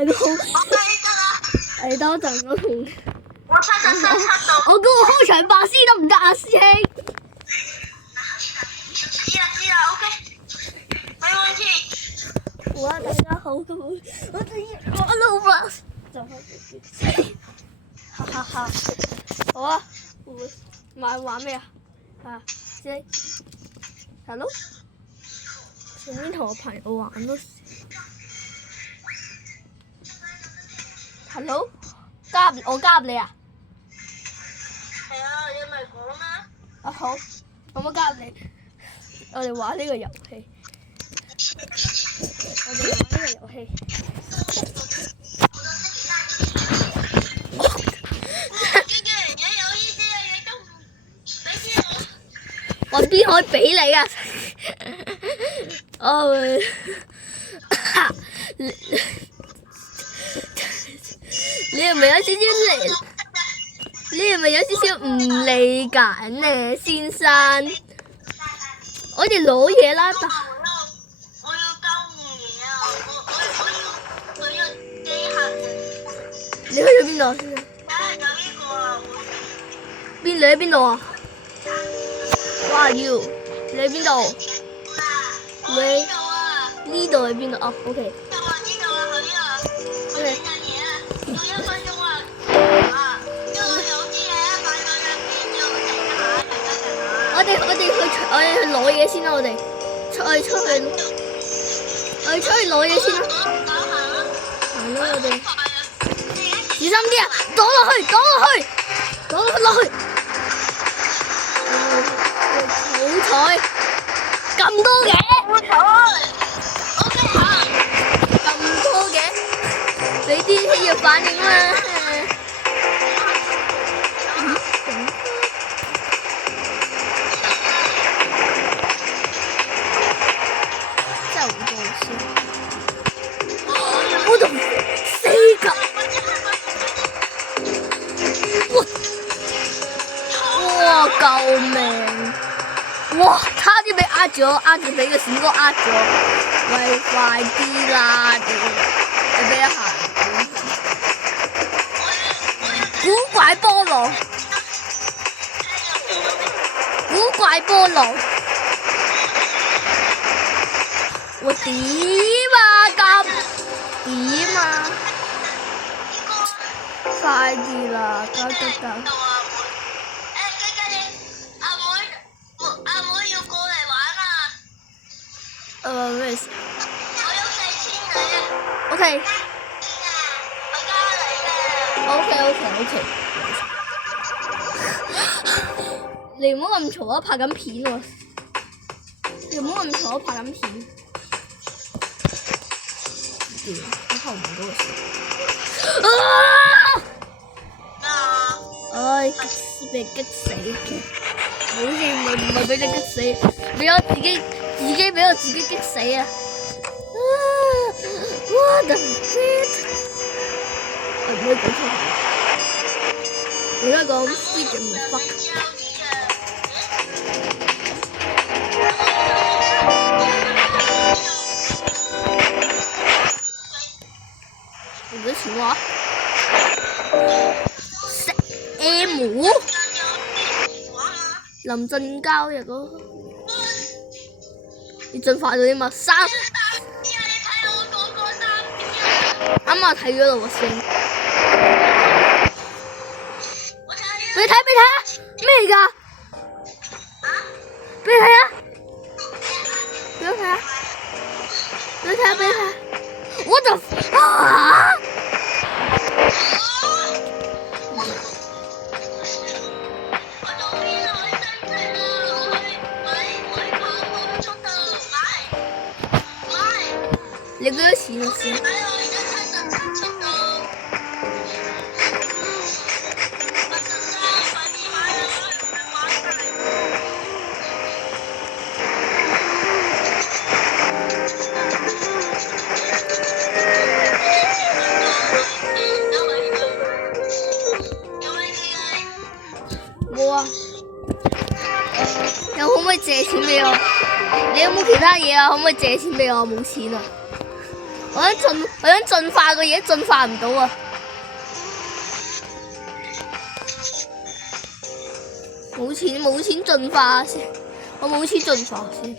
係咯。係等陣我同我測到。我嗰個開場白先得唔得啊，師兄？知啦 ，OK， 沒問題。哇！大家好，咁我哋玩老闆就開始，哈哈哈！好啊，玩咩啊？啊，師兄 ，hello， 順便同我朋友玩咯。hello， 我加入你啊？係啊，你咪講啦。啊好，咁我加入你，我哋玩呢個遊戲。我邊可以俾你啊？你係咪有少少理？你係咪有少少唔理解呢，先生？我哋攞嘢啦，我要交嘢啊！我要機械人。你去咗邊度先？有呢個啊！你喺邊度啊？哇！You， 你喺邊度？你呢度喺邊度？哦 ，OK。呢度啊，佢呢樣嘢啊，要1分鐘啊！因為有啲嘢擺咗入邊，要停下。我哋去攞嘢先啦，我哋出去攞嘢先啦。行啦，我哋小心啲啊！躲落去！好彩咁多嘅，咁多嘅，你啲氣要反應啦。真係好多先，我同4級，哇！救命！哇！差啲俾呃住俾個閃哥呃咗。喂，快啲啦！你俾一下。古怪菠蘿，我點啊咁？點啊？快啲啦！得。要過嚟玩啊！咩事？我有4000你啊！ OK。我加你嘅。OK。你唔好咁嘈啊！拍緊片喎。你唔好咁嘈啊！拍緊片。我後唔到個線。唉，俾激死！好似唔係俾你激死，俾我自己俾我自己激死啊！What the shit！ 我唔可以講出口。我而家講 shit 唔 fuck。用幾錢話？M？臨陣交易咯，要進化到啲乜3？啱啱睇咗啦，先。俾你睇啊！咩嚟㗎？俾你睇！我就啊！你幾多錢啊先？冇啊！又可唔可以借錢俾我？你有冇其他嘢啊？可唔可以借錢俾我？冇錢啊！我想進化嘅嘢進化唔到啊！冇錢進化先，我冇錢進化先。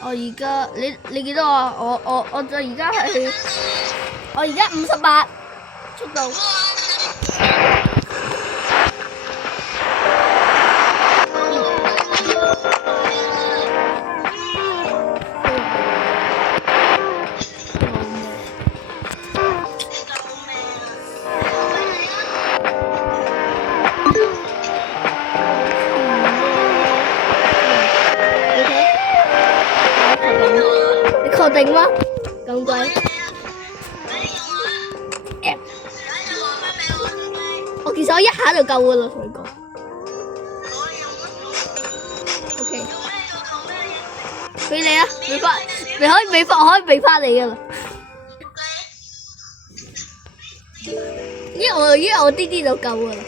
我而家你幾多啊？我就而家係我而家58速度。確定嗎？咁貴？我其實我一下就夠噶啦，同你講。OK。俾你啊！俾翻，你可以俾翻，我可以俾翻你噶啦。因為我啲就夠噶啦。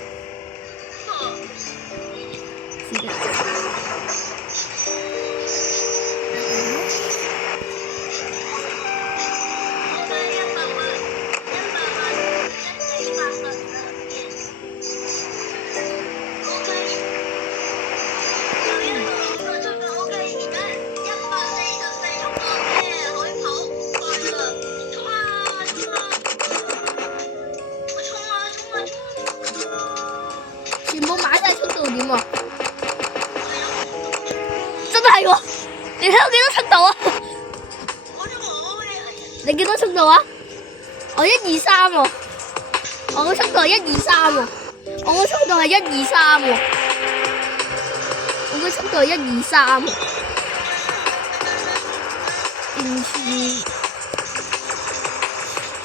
全部買晒速度點啊！真係喎，你睇我幾多速度啊？你幾多速度啊？我123喎，我個速度係123喎，我個速度係123喎，我個速度係123喎，完全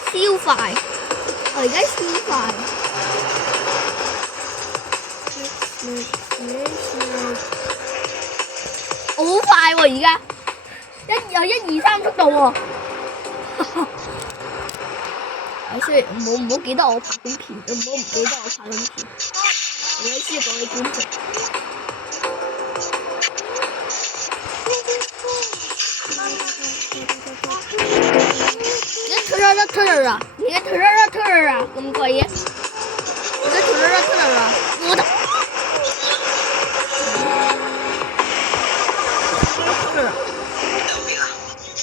超快，我而家超快。我好快喎！而家有123速度喎。雖然唔好記得我拍緊片，唔記得我拍緊片。我而家先講你觀眾。你推啊！咁貴嘅？你推啊！我的。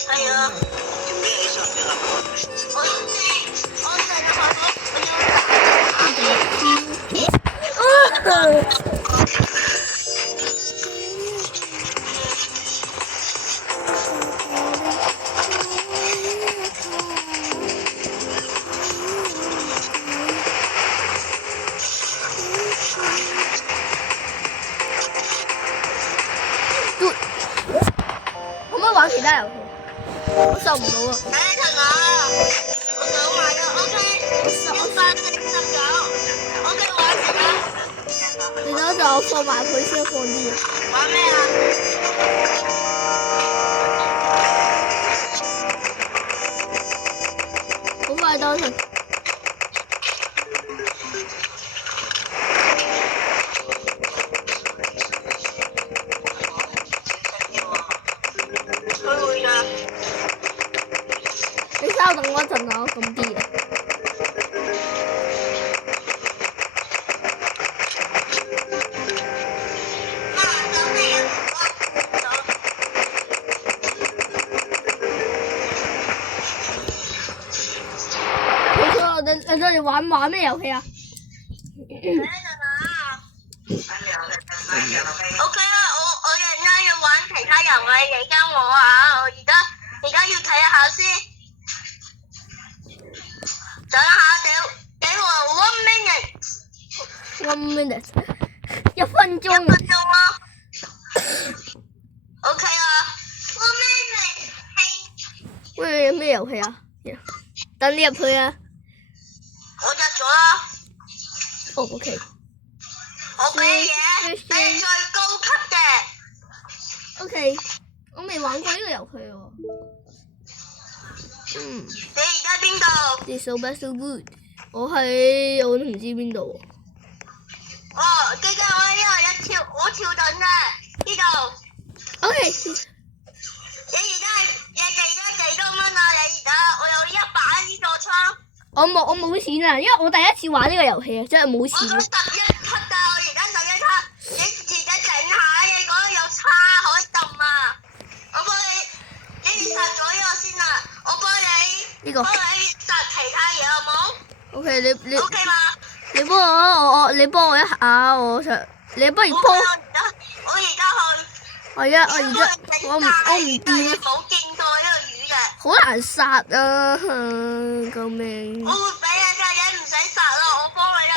係啊，可唔可以玩其他遊戲？我受唔到啊！我想玩啊 ，OK， 玩其他。你等陣我放埋佢先放啲。玩咩啊？好快當陣。你稍等我一陣啊，我撳啲啊。你哋玩咩遊戲啊？OK 啊，我而家要玩其他遊戲，你跟我啊！我而家要睇下先。等下俾我 1 minute， 1分鐘。1分鐘咯。OK 啊 ，1 minute。喂，咩遊戲啊？等你入去啊！我入咗啦。哦 ，OK。我俾嘢，你最高級嘅。OK， 我未玩過呢個遊戲喎。你而家邊度 ？This so bad so good。我都唔知邊度。哦，記得我呢度我跳等嘅呢度。OK。你我冇錢啊，因為我第一次玩呢個遊戲啊，真係冇我錢。11級㗎，我而家11級，你自己整下，你嗰度有叉可以撳啊！我幫你殺咗呢個先啊！我幫你呢個幫你殺其他嘢好冇 OK，你？OK 嘛？你幫我，你幫我一下，我想你不如幫我而家去。我而家我唔掂，冇見過呢個魚嘅。好難殺啊！救命！我會俾你㗎，你唔使殺啦，我幫你啦。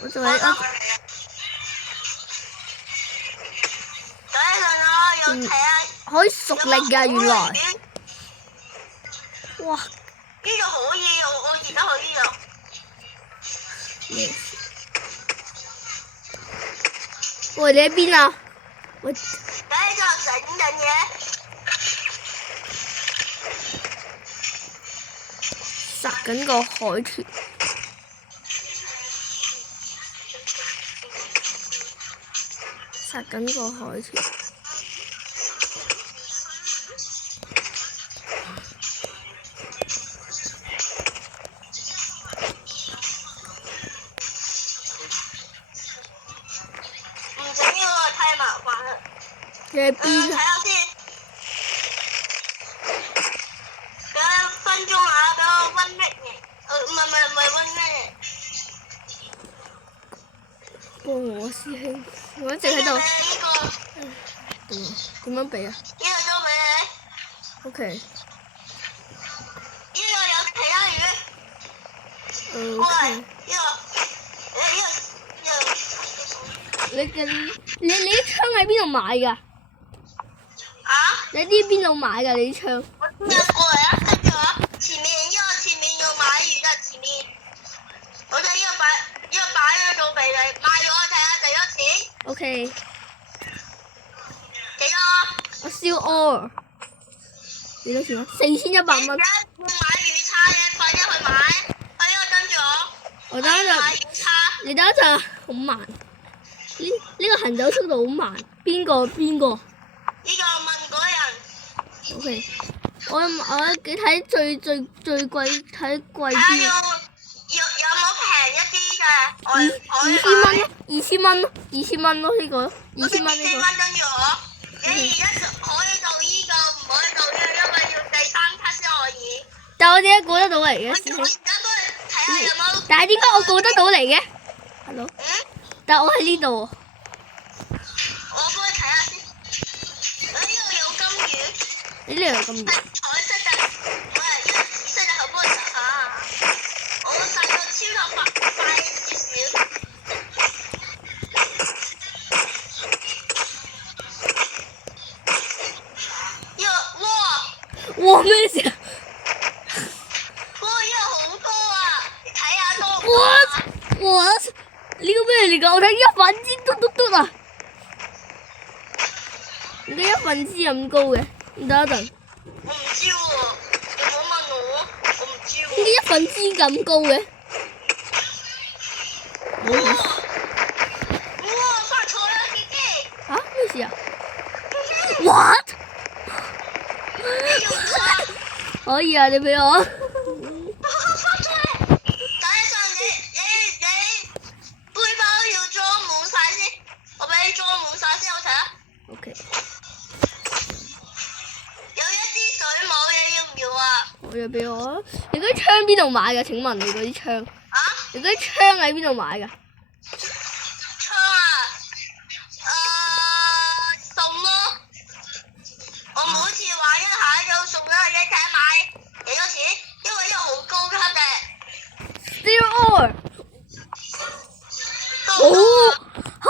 我就係等一陣啊，有睇下。可以熟力㗎，原來。哇！呢度可以，我而家去呢度。喂，你喺邊啊？我喺度整緊嘢。殺緊個海豚。殺緊個海豚。你喺邊啊？睇下先，俾1分鐘啊！俾我温咩嘢？唔係温咩嘢？幫我師兄，我一直喺度。呢個點樣俾啊呢個都俾你。 ？OK。呢個有其他魚。過嚟， OK。呢個。你啲槍喺邊度買㗎？啊？你啲邊度買㗎？你啲槍？我聽日過嚟啊！跟住我前面要買魚㗎，前面。我哋呢個擺咗做俾你，賣咗我睇下幾多錢。OK。幾多？我燒鵝。幾多錢啊？4100蚊。要買魚叉嘅，快啲去買！快啲跟住我。我等一陣。買魚叉。你等一陣，好慢。呢個行走速度好慢。邊個？呢個問嗰人。OK。我睇最貴睇貴睇啲。有冇平一啲嘅？2000蚊咯，2000蚊咯，2000蚊咯呢個，2000蚊呢個。跟住我，你而家可以到呢個，唔可以到呢個，因為要第3級先可以。但我點解過得到嚟嘅？我而家幫你睇下有冇。但係點解我過得到嚟嘅 ？Hello。但係我喺呢度。我幫你睇下先。呢度有金魚。呢度有金魚。彩色嘅，我係色嘅，好幫我睇下。我細個超頭髮快少少。哇咩事啊？哇！呢個好多啊，你睇下多唔多啊？哇！呢個咩嚟㗎？我睇1分之嘟嘟嘟啊！點解1分之咁高嘅？等一陣。我唔知喎，你唔好問我，我唔知喎。點解1分之咁高嘅？哇！發財啦，姐姐！嚇咩事啊？What？可以啊，你俾我。發財！等一陣，你背包要裝滿晒先，我俾你裝滿晒先，我睇下。OK。有一支水母嘅，要唔要啊？我要俾我啊！你嗰啲槍邊度買㗎？請問你嗰啲槍？啊？你嗰啲槍喺邊度買㗎？槍啊？送咯。我每次玩一下就送咗，你睇下買幾多錢？因為呢個好高級嘅。Steel Ore。哦。嚇？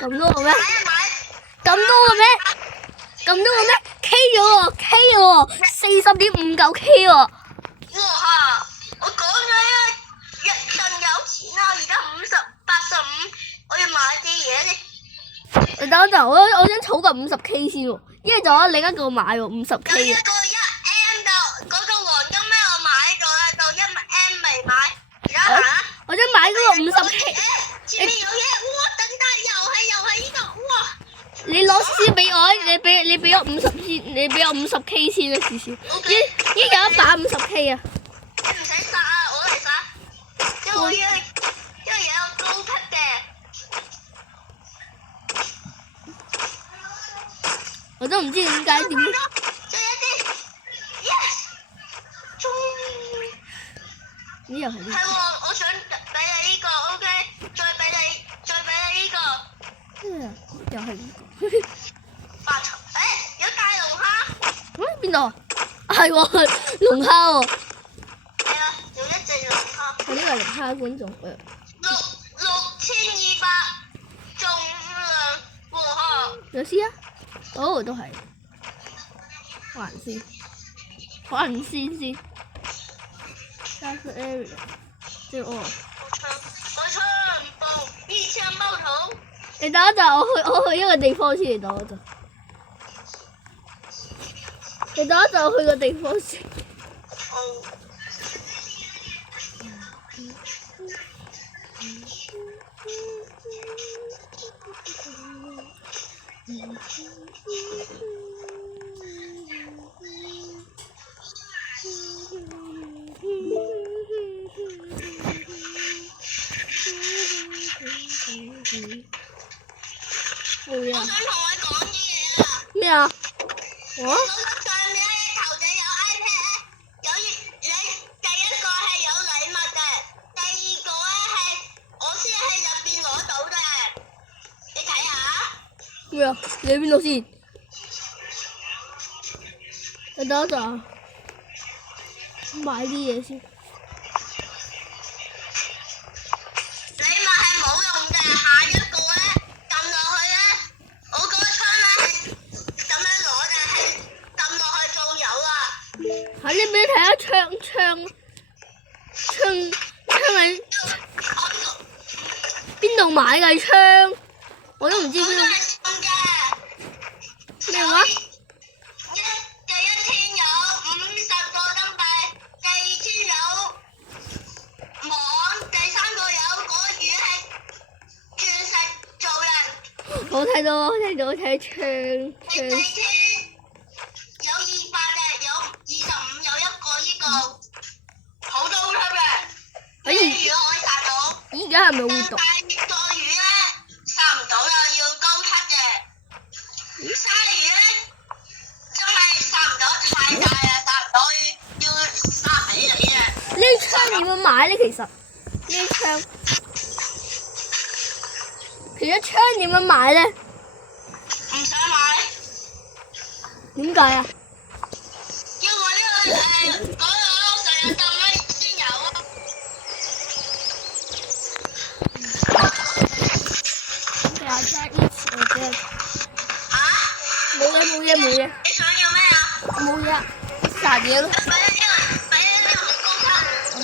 咁多個咩？咁多個咩？K 咗喎，K 咗喎，40.5嚿 K 喎。哇！我講咗一陣有錢啦，而家85，我要買啲嘢先。你等一陣，我想儲夠50K 先喎，因為就有另一個買喎50K 有一個1M 就嗰個黃金咩？我買咗啦，到1M 未買。而家行啊！我想買嗰個50K。前面有嘢，哇！等等，又係呢度，哇！你攞先俾我，你俾我50先，你俾我50K 先啦，至少。依有150K 啊。個因為有高級嘅。我都唔知點解點。仲有啲 ，yes， 終於。呢又係呢係喎，我想俾你呢個 ，OK， 再俾你呢個。又係呢發財，有大龍蝦。邊度？係喎，龍蝦喎。係啊，有一隻龍蝦。係呢個龍蝦觀眾誒。6200重量和蝦。有試啊？哦，都係。還先先。That's the area。即係我。我槍步2000毛筒。你等一陣，我去一個地方先。你等一陣，我去個地方先。好。我想同你講啲嘢啊！咩啊？我手上面咧頭仔有 iPad， 你第一個係有禮物嘅，第二個咧係我先喺入邊攞到嘅，你睇下。咩啊？你喺邊度先？你等一陣，買啲嘢先。禮物係冇用嘅，下一個咧撳落去咧，我嗰個槍咧係咁樣攞嘅，係撳落去仲有啊！嚇！你俾你睇下槍喺邊度買㗎槍？我都唔知邊度。咩話？第一天有50個金幣，第二天有網，第三個有嗰魚係鑽石做人。我睇到槍。第四天有200嘅，有25，有一個呢個好高級嘅，啲魚可以殺到。而家係咪會讀？但係個魚咧殺唔到啦，要高級嘅。鯊魚咧真係殺唔到，太大啦，殺唔到要殺死你啊！呢槍點樣買咧？其實槍點樣買咧？唔想買，點解啊？因為呢個嗰成日撳咧先有啊。係啊，真係呢次我真係冇嘢。你想要咩啊？冇嘢，殺嘢咯。俾呢個好高級，都係。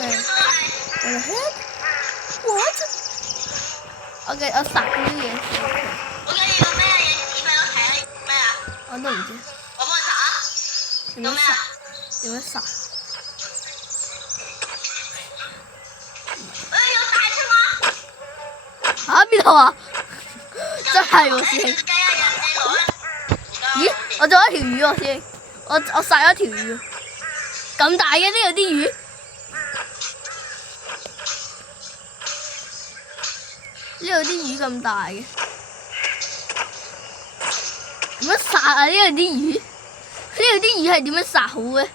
OK，我殺嗰啲嘢。我嘅要咩嘢？指俾我睇下咩啊？我都唔知。我幫你殺啊！點樣殺？有咩啊？點樣殺？有大青蛙。嚇邊度啊？真係喎，師兄。計下人哋攞啦。咦？我做一條魚喎，師兄。我殺咗條魚。咁大嘅呢度啲魚？呢度啲魚咁大嘅，點樣殺啊？呢度啲魚，係點樣殺好嘅？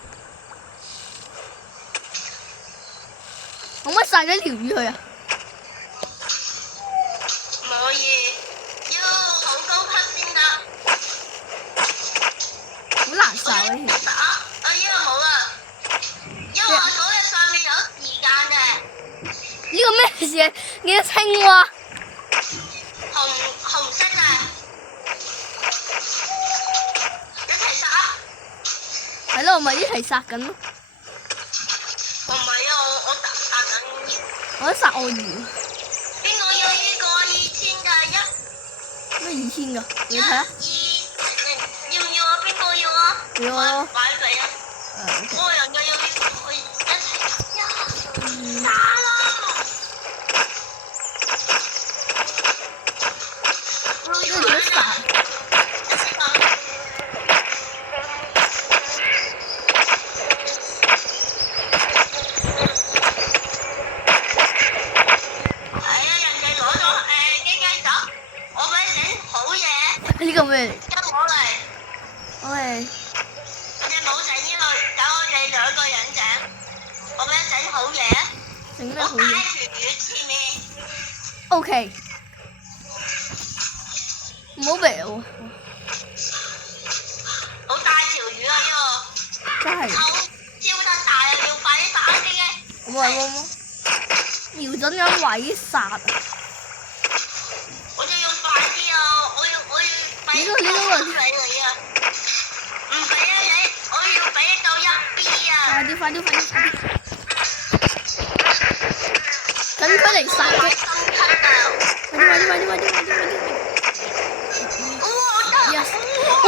可唔可以殺咗條魚去啊？唔可以，要好高級先得。好難殺啊！呢條。我呢個冇啦，因為我手嘅上面有時間嘅。呢個咩事啊？呢個青蛙。紅色嘅，一齊殺啊！係咯，咪一齊殺緊咯。我唔係啊，我殺緊。我都殺鱷魚。邊個要呢個2000嘅咩2000㗎？你睇下。要唔要啊？邊個要啊？要啊。買俾啊！嗰個人嘅要去一齊殺啦！呢個點殺？我俾你整好嘢啊！整咩好我帶嘢條魚前面， ？OK，唔好俾我，我帶條魚啊！真係。超得大啊！要快啲打機嘅。冇，瞄準緊位殺啊！我就要快啲啊！我要俾個俾你啊！唔俾啊你！我要俾到1B 啊！快啲！等佢嚟殺買佢！心級啊！快啲！Yes！哇！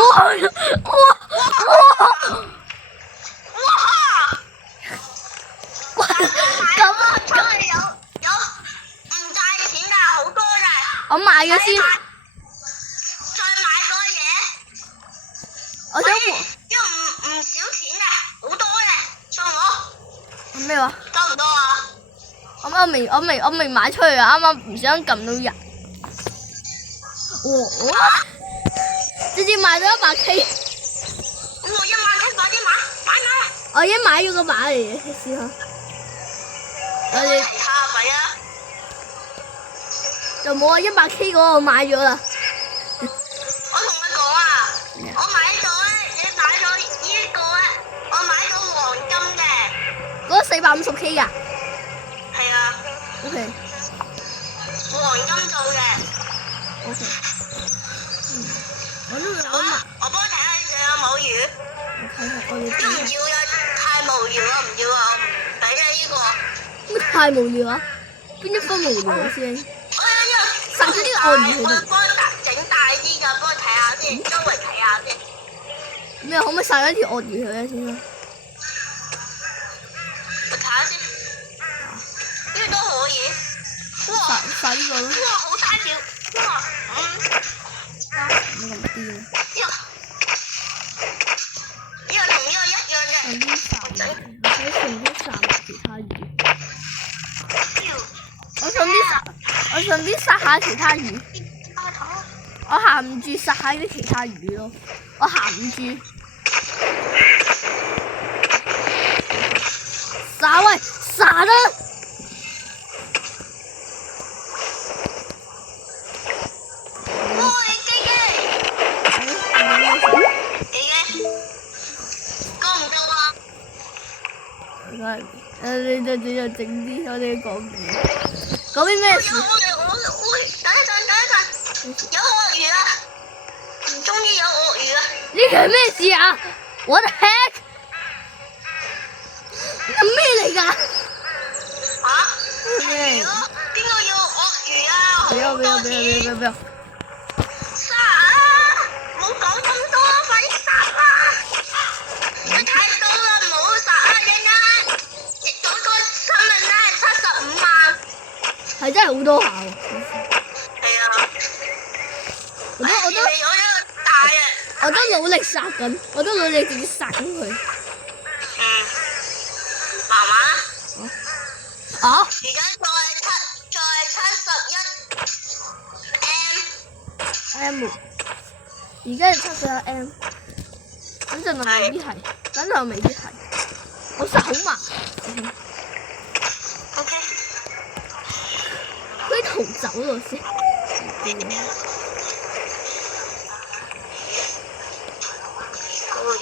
咁真係有唔帶錢㗎，好多㗎！我買咗先，再買多嘢，我想因為唔少錢㗎，好多嘅，信我。咩話？多唔多啊？我未買出去啊！啱啱唔小心撳到人，哇！直接買到100K，我10000，快啲買！我已經買咗個碼嚟嘅，試下。我哋其他幣啊！就冇啊！100K 嗰個我買咗啦。我同你講啊，我買咗咧，你買咗呢個咧，我買咗黃金嘅。嗰個450K 㗎。係啊。OK。黃金做嘅。OK。我幫我睇下你仲有冇魚？睇下我哋都唔要啊！太無聊啦，唔要啊！我唔俾你呢個。乜太無聊啊？邊一分無聊先？殺咗啲鱷魚佢我哋。幫你整大啲㗎，幫我睇下先，周圍睇下先。咩？可唔可以殺咗條鱷魚佢咧先啊？我睇下先，呢個都可以。哇！殺呢個咯。哇！好大條！哇！唔好咁癲啊！呢個同呢個一樣嘅。上邊殺埋，我喺上邊殺埋其他魚。我上邊殺下其他魚。我行唔住殺下啲其他魚咯，我行唔住。殺喂，殺啦！哇！機過唔到啊！你就整啲，我哋講啲咩事？等一陣，有鱷魚啊！終於有鱷魚啊！呢個係咩事啊？What the heck？係咩嚟㗎？嚇？係咯，邊個要鱷魚啊？不要！殺啊！唔好講咁多，快啲殺啦！太多啦，唔好殺啊！嗰個新聞咧75萬。係真係好多下喎。係啊。我都有咗大啊！我都努力殺緊，我都努力自己殺緊佢。慢慢啦。啊？而家再係 M。而家係71M。等陣我未必係。我殺好慢。OK。佢逃走咗先。嗰個魚。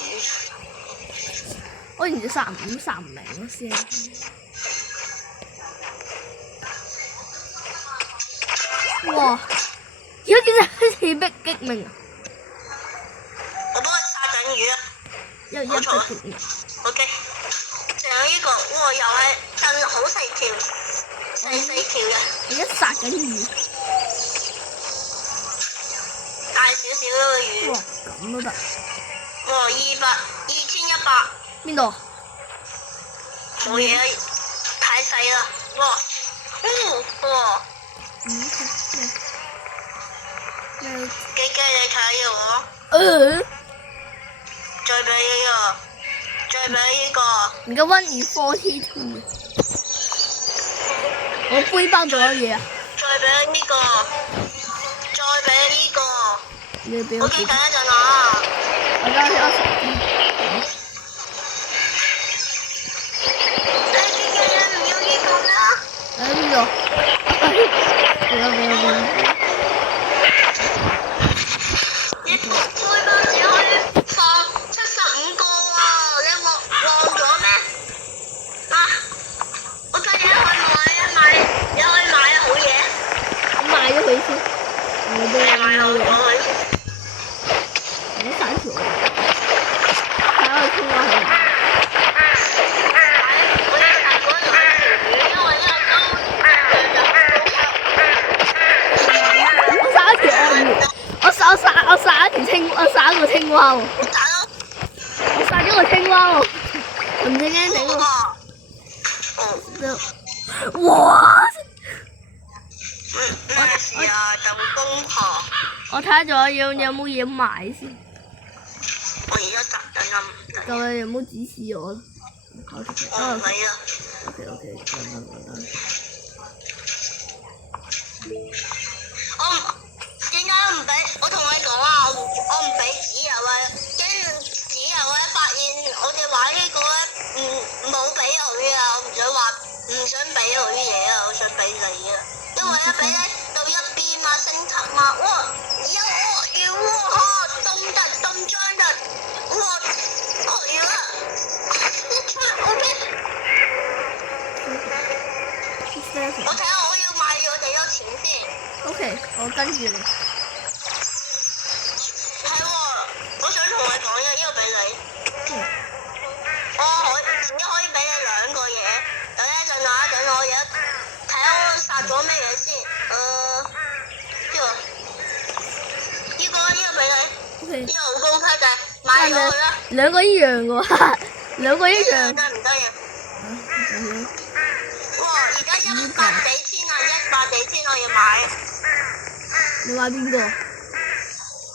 我連住殺唔明咯先。哇！而家點解開始逼擊命啊？我幫佢殺緊魚啊！一逼擊命。OK。仲有呢個，哇！又係更好細條，第4條嘅。而家殺緊魚。大少少嗰個魚。哇！咁都得。哇！2100。邊度？冇嘢啊，太細啦！哇！哇！咩？幾驚你睇我？再俾呢個，再俾呢個。而家1/42。我背包咗嘢啊！再俾呢個，再俾呢個。你俾我。等一陣啊！我而家去買好咗佢。我3條，睇我青蛙係咪？我要殺嗰2條魚，因為咧我殺一條鱷魚，我殺一個青蛙喎，我殺咗個青蛙喎，唔正經整喎。哇！咩事啊？就公婆。我睇下仲有冇嘢賣先。我而家集緊音。咁你有冇指示我？我唔理啦。OK，我點解唔俾？我同你講啊，我唔俾指油啊，跟住指油咧發現我哋玩呢個咧冇俾佢啊，我唔想俾佢嘢啊，我想俾你啊，因為俾咧到1B嘛升級嘛，哇有鱷魚喎，凍張得，哇鱷魚啊，我睇下我要買咗幾多錢先。OK，我跟住你。係喎，我想同你講一個俾你。我只可以俾你2個嘢。等一陣，我而家睇下我殺咗咩嘢先。呢個俾你。OK。呢個好高級嘅，買咗佢啦。兩個一樣嘅喎，兩個一樣。得唔得呀？哇！而家100幾千啊，100幾千我要買。你買邊個？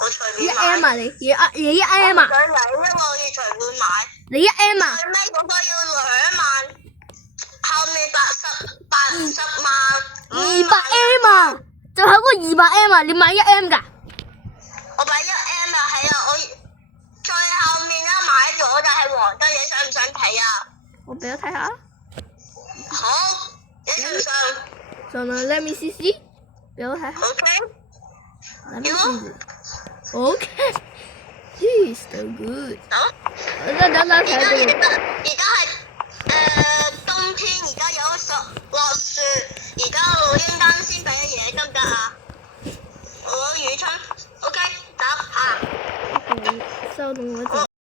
我隨便買。 1M 啊你1M 啊？想買，因為我要隨便買。你1M 啊？最尾嗰個要2萬，後面80萬。200M 啊？最後嗰個200M啊？你買1M 㗎？我買1M 啊，係啊，我最後面咧買咗，但係黃燈，你想唔想睇啊？我俾我睇下。好，你信唔信？上來 let me see， 俾我睇下。 OK。Let me see。OK。He's so good。等睇下先。而家係冬天，而家有落雪，而家我應間先俾嘢得唔得啊？我雨春 ，OK，走下。收到我